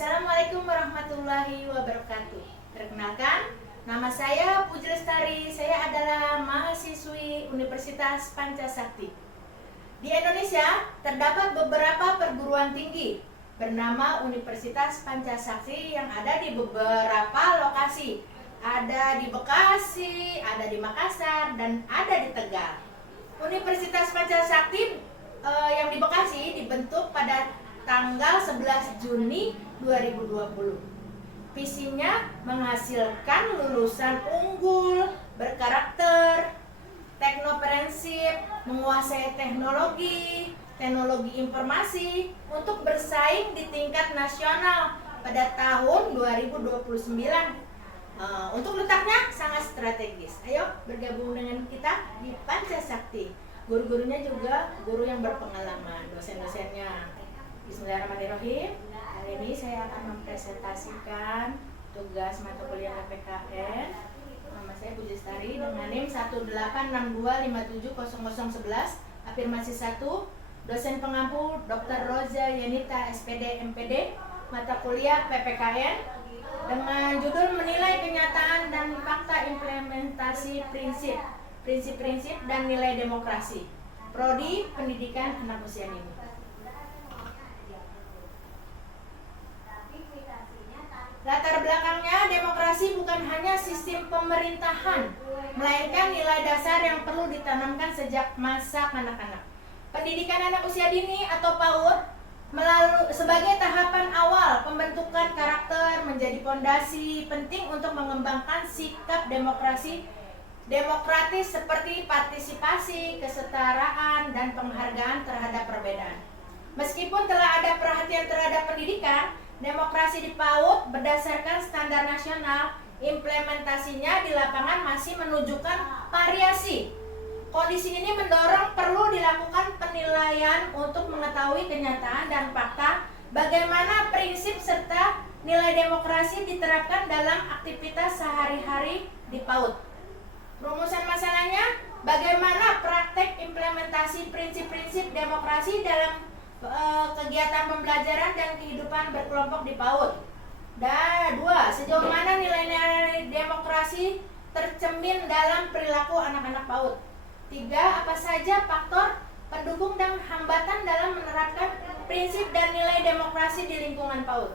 Assalamualaikum warahmatullahi wabarakatuh. Perkenalkan, nama saya Puji Lestari. Saya adalah mahasiswi Universitas Pancasakti. Di Indonesia terdapat beberapa perguruan tinggi bernama Universitas Pancasakti yang ada di beberapa lokasi. Ada di Bekasi, ada di Makassar, dan ada di Tegal. Universitas Pancasakti yang di Bekasi dibentuk pada tanggal 11 Juni 2020. Visinya menghasilkan lulusan unggul, berkarakter, teknoprinsip, menguasai teknologi informasi untuk bersaing di tingkat nasional pada tahun 2029. Untuk letaknya sangat strategis. Ayo bergabung dengan kita di Pancasakti. Guru-gurunya juga guru yang berpengalaman, dosen-dosennya. Bismillahirrahmanirrahim. Hari ini saya akan mempresentasikan tugas mata kuliah PPKN. Nama saya Puji Lestari dengan NIM 18625700011, afirmasi 1, dosen pengampu Dr. Roza Yenita SPD MPD, mata kuliah PPKN, dengan judul menilai kenyataan dan fakta implementasi prinsip-prinsip dan nilai demokrasi. Prodi Pendidikan Anak Usia Dini. Latar belakangnya, demokrasi bukan hanya sistem pemerintahan, melainkan nilai dasar yang perlu ditanamkan sejak masa kanak-kanak. Pendidikan anak usia dini atau PAUD sebagai tahapan awal pembentukan karakter menjadi fondasi penting untuk mengembangkan sikap demokratis seperti partisipasi, kesetaraan, dan penghargaan terhadap perbedaan. Meskipun telah ada perhatian terhadap pendidikan, demokrasi di PAUD berdasarkan standar nasional, implementasinya di lapangan masih menunjukkan variasi. Kondisi ini mendorong perlu dilakukan penilaian untuk mengetahui kenyataan dan fakta bagaimana prinsip serta nilai demokrasi diterapkan dalam aktivitas sehari-hari di PAUD. Rumusan masalahnya, bagaimana praktek implementasi prinsip-prinsip demokrasi dalam kegiatan pembelajaran dan kehidupan berkelompok di PAUD. Dan 2, sejauh mana nilai-nilai demokrasi tercermin dalam perilaku anak-anak PAUD. 3, apa saja faktor pendukung dan hambatan dalam menerapkan prinsip dan nilai demokrasi di lingkungan PAUD.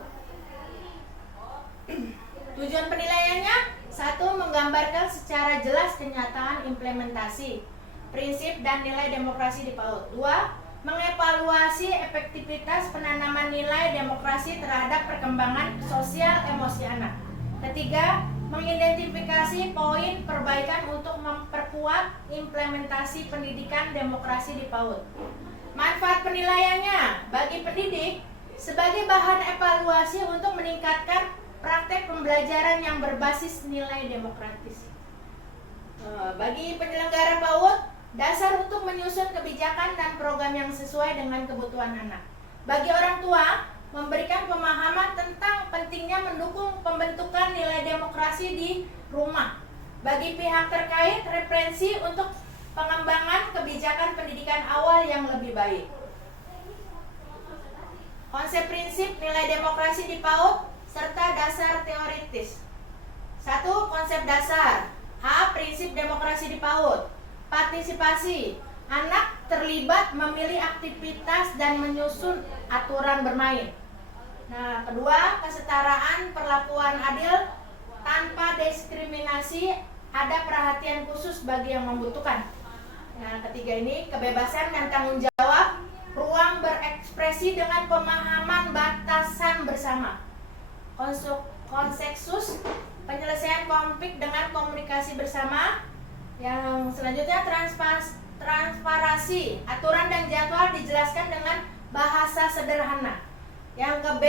Tujuan penilaiannya, 1, menggambarkan secara jelas kenyataan implementasi prinsip dan nilai demokrasi di PAUD. 2, mengevaluasi efektivitas penanaman nilai demokrasi terhadap perkembangan sosial emosi anak. Ketiga, mengidentifikasi poin perbaikan untuk memperkuat implementasi pendidikan demokrasi di PAUD. Manfaat penilaiannya bagi pendidik sebagai bahan evaluasi untuk meningkatkan praktek pembelajaran yang berbasis nilai demokratis. Bagi penyelenggara PAUD, dasar untuk menyusun kebijakan dan program yang sesuai dengan kebutuhan anak. Bagi orang tua, memberikan pemahaman tentang pentingnya mendukung pembentukan nilai demokrasi di rumah. Bagi pihak terkait, referensi untuk pengembangan kebijakan pendidikan awal yang lebih baik. Konsep prinsip nilai demokrasi di PAUD serta dasar teoritis. 1. Konsep dasar. A. Prinsip demokrasi di PAUD. Partisipasi, anak terlibat memilih aktivitas dan menyusun aturan bermain. Nah, kedua, kesetaraan, perlakuan adil tanpa diskriminasi, ada perhatian khusus bagi yang membutuhkan. Nah, ketiga ini, kebebasan dan tanggung jawab, ruang berekspresi dengan pemahaman batasan bersama. Konsensus, penyelesaian konflik dengan komunikasi bersama. Yang selanjutnya, transparansi, aturan dan jadwal dijelaskan dengan bahasa sederhana. Yang ke B,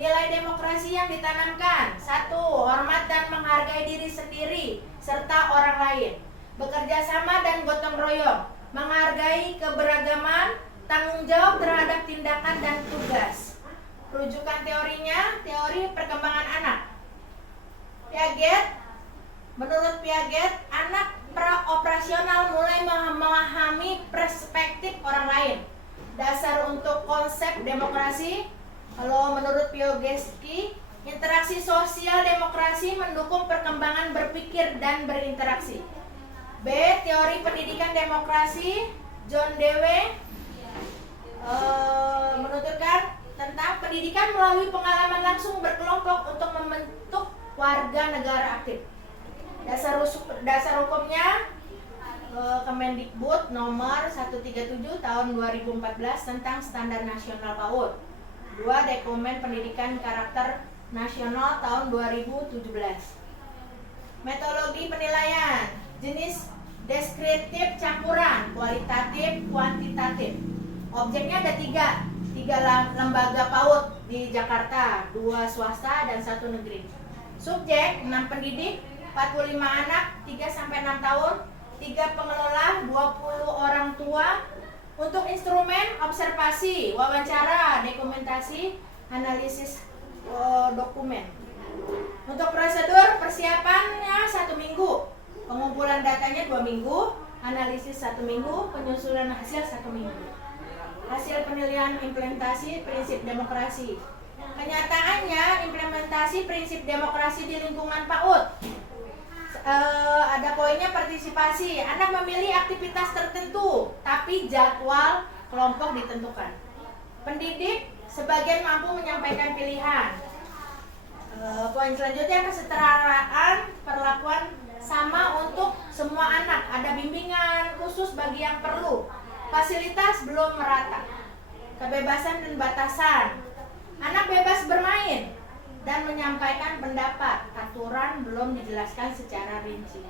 nilai demokrasi yang ditanamkan. 1. Hormat dan menghargai diri sendiri serta orang lain. Bekerja sama dan gotong royong. Menghargai keberagaman, tanggung jawab terhadap tindakan dan tugas. Rujukan teorinya, teori perkembangan anak. Piaget, menurut Piaget, anak pra-operasional mulai memahami perspektif orang lain. Dasar untuk konsep demokrasi, Kalau menurut Vygotsky, interaksi sosial demokrasi mendukung perkembangan berpikir dan berinteraksi. B. Teori pendidikan demokrasi, John Dewey menuturkan tentang pendidikan melalui pengalaman langsung berkelompok untuk membentuk warga negara aktif. Dasar hukumnya Kemendikbud nomor 137 tahun 2014 tentang standar nasional PAUD. 2. Dokumen pendidikan karakter nasional tahun 2017. Metodologi penilaian, jenis deskriptif campuran, kualitatif, kuantitatif. Objeknya ada tiga lembaga PAUD di Jakarta, 2 swasta dan 1 negeri. Subjek 6 pendidik, 45 anak 3-6 tahun, 3 pengelola, 20 orang tua. Untuk instrumen observasi, wawancara, dokumentasi, analisis dokumen. Untuk prosedur persiapannya 1 minggu, pengumpulan datanya 2 minggu, analisis 1 minggu, penyusunan hasil 1 minggu. Hasil penilaian implementasi prinsip demokrasi. Kenyataannya implementasi prinsip demokrasi di lingkungan PAUD. Ada poinnya partisipasi. Anak memilih aktivitas tertentu, tapi jadwal kelompok ditentukan. Pendidik sebagian mampu menyampaikan pilihan. Poin selanjutnya kesetaraan perlakuan sama untuk semua anak. Ada bimbingan khusus bagi yang perlu. Fasilitas belum merata. Kebebasan dan batasan. Anak bebas bermain dan menyampaikan pendapat. Aturan belum dijelaskan secara rinci.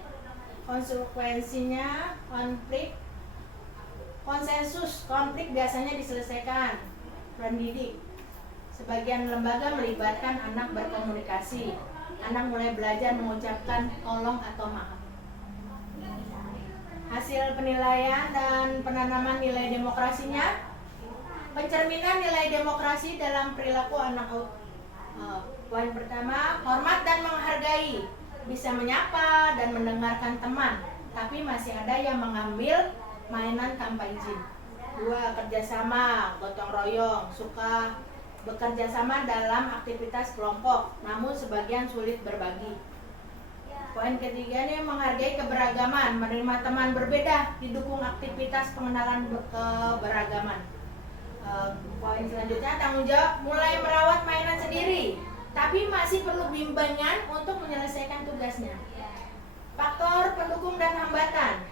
Konsekuensinya konsensus konflik biasanya diselesaikan pendidik. Sebagian lembaga melibatkan anak berkomunikasi. Anak mulai belajar mengucapkan tolong atau maaf. Hasil penilaian dan penanaman nilai demokrasinya. Pencerminan nilai demokrasi dalam perilaku anak. Poin pertama, hormat dan menghargai. Bisa menyapa dan mendengarkan teman, tapi masih ada yang mengambil mainan tanpa izin. 2. Kerjasama, gotong royong, suka bekerja sama dalam aktivitas kelompok, namun sebagian sulit berbagi. Poin ketiga ini menghargai keberagaman, menerima teman berbeda, didukung aktivitas pengenalan keberagaman. Poin selanjutnya tanggung jawab, mulai merawat mainan sendiri, tapi masih perlu bimbingan untuk menyelesaikan tugasnya. Faktor pendukung dan hambatan.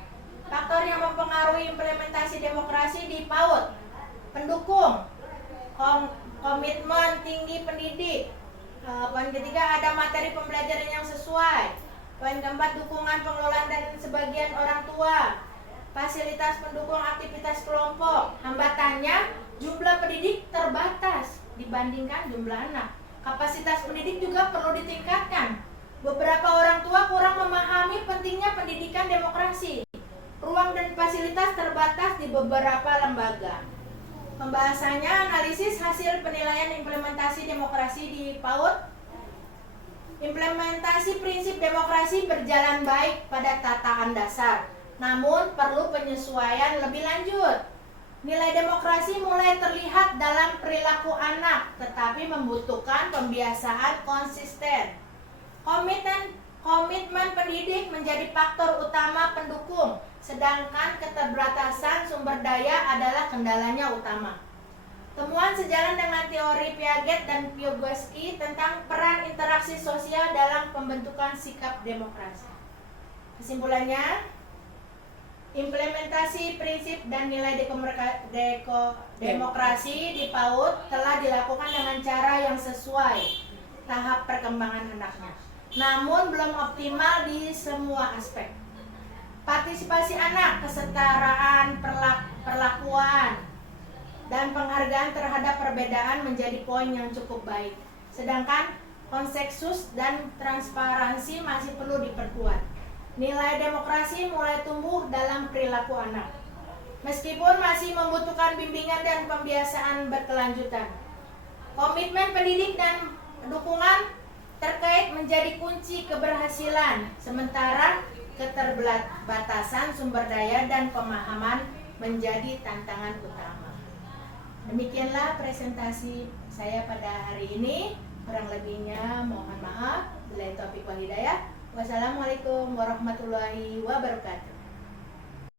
Faktor yang mempengaruhi implementasi demokrasi di PAUD. Pendukung, komitmen tinggi pendidik. Poin ketiga ada materi pembelajaran yang sesuai. Poin keempat dukungan pengelolaan dan sebagian orang tua. Fasilitas pendukung aktivitas kelompok. Hambatannya jumlah pendidik terbatas dibandingkan jumlah anak. Kapasitas pendidik juga perlu ditingkatkan. Beberapa orang tua kurang memahami pentingnya pendidikan demokrasi. Ruang dan fasilitas terbatas di beberapa lembaga. Pembahasannya analisis hasil penilaian implementasi demokrasi di PAUD. Implementasi prinsip demokrasi berjalan baik pada tataran dasar, namun perlu penyesuaian lebih lanjut. Nilai demokrasi mulai terlihat dalam perilaku anak, tetapi membutuhkan pembiasaan konsisten. Komitmen pendidik menjadi faktor utama pendukung, sedangkan keterbatasan sumber daya adalah kendalanya utama. Temuan sejalan dengan teori Piaget dan Vygotsky tentang peran interaksi sosial dalam pembentukan sikap demokrasi. Kesimpulannya, implementasi prinsip dan nilai demokrasi di PAUD telah dilakukan dengan cara yang sesuai tahap perkembangan anaknya, namun belum optimal di semua aspek. Partisipasi anak, kesetaraan perlakuan, dan penghargaan terhadap perbedaan menjadi poin yang cukup baik. Sedangkan konsensus dan transparansi masih perlu diperkuat. Nilai demokrasi mulai tumbuh dalam perilaku anak, meskipun masih membutuhkan bimbingan dan pembiasaan berkelanjutan. Komitmen pendidik dan dukungan terkait menjadi kunci keberhasilan, sementara keterbatasan sumber daya dan pemahaman menjadi tantangan utama. Demikianlah presentasi saya pada hari ini. Kurang lebihnya mohon maaf. Billahi taufiq wal hidayah. Wassalamualaikum warahmatullahi wabarakatuh.